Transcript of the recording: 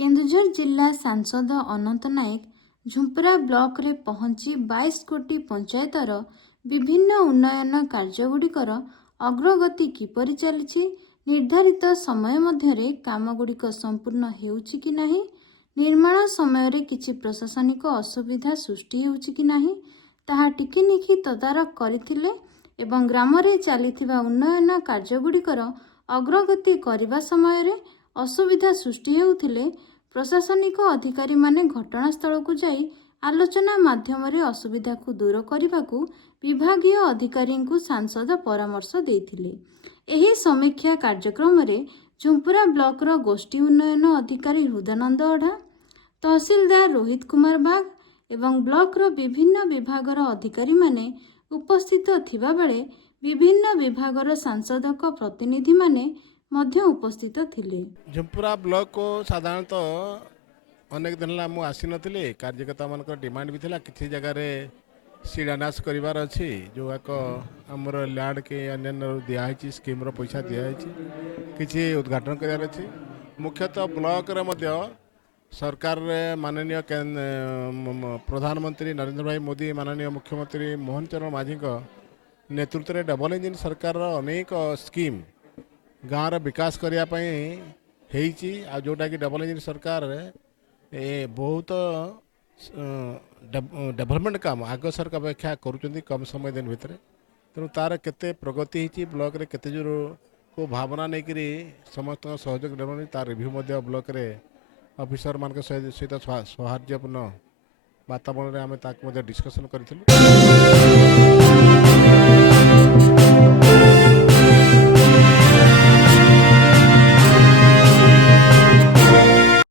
केन्दुझर जिला सांसद अनंत नायक झुंपरा ब्लॉक रे पहुंची 22 कोटी पंचायतर विभिन्न उन्नयन कार्यगुड़िकर अग्रगति किपरि चलिछि, निर्धारित समय मध्यरे कामगुड़िक संपूर्ण हेउछि कि नाही, निर्माण समय रे किछि प्रशासनिक असुविधा सृष्टि हेउछि कि नाही ताहा टिकिनिखि तदारख करिथिले एवं ग्राम रे चलिथिबा उन्नयन कार्यगुड़िकर अग्रगति करिबा समय रे असुविधा सृष्टि हेउथिले प्रशासनिक अधिकारी माने घटनास्थल को जाई आलोचना माध्यम रे असुविधा को दूर करने विभागीय अधिकारी को सांसद परामर्श देथिले। एही समीक्षा कार्यक्रम रे झुंपुरा ब्लॉक रो गोष्ठी उन्नयन अधिकारी हृदानंद अढ़ा, तहसीलदार रोहित कुमार बाग एवं ब्लॉक रो विभिन्न विभागर अधिकारी माने उपस्थित थिबा बेले विभिन्न विभागर सांसदक प्रतिनिधि माने मध्य उपस्थित थिले। झुंपुरा ब्लॉक को साधारणतः अनेक दिन मुझे आसी नी कार्यकर्ता मान डिमांड भी था किसी जगह शिलान्यास करार अच्छी जो एक आमर लैंड के अन्य दिखाई स्कीम पैसा दिखाई किसी उद्घाटन करार अच्छी। मुख्यतः ब्लॉक रे सरकार माननीय प्रधानमंत्री नरेंद्र भाई मोदी माननीय मुख्यमंत्री मोहन चरण माझी नेतृत्व में डबल इंजिन सरकार अनेक स्कीम गाँव विकास करने जोटा कि डबल इंजिन सरकार बहुत डेवलपमेंट काम आग सरकार अपेक्षा करुँच कम समय दिन भितर तेणु तार केते प्रगति होती ब्लॉक रे केते जोर को भावना नहीं करी समस्त सहयोग डेवलप तार रिव्यू ब्लॉक रे ऑफिसर मान सहित सौहार्दपूर्ण वातावरण में आम डिस्कसन करूँ।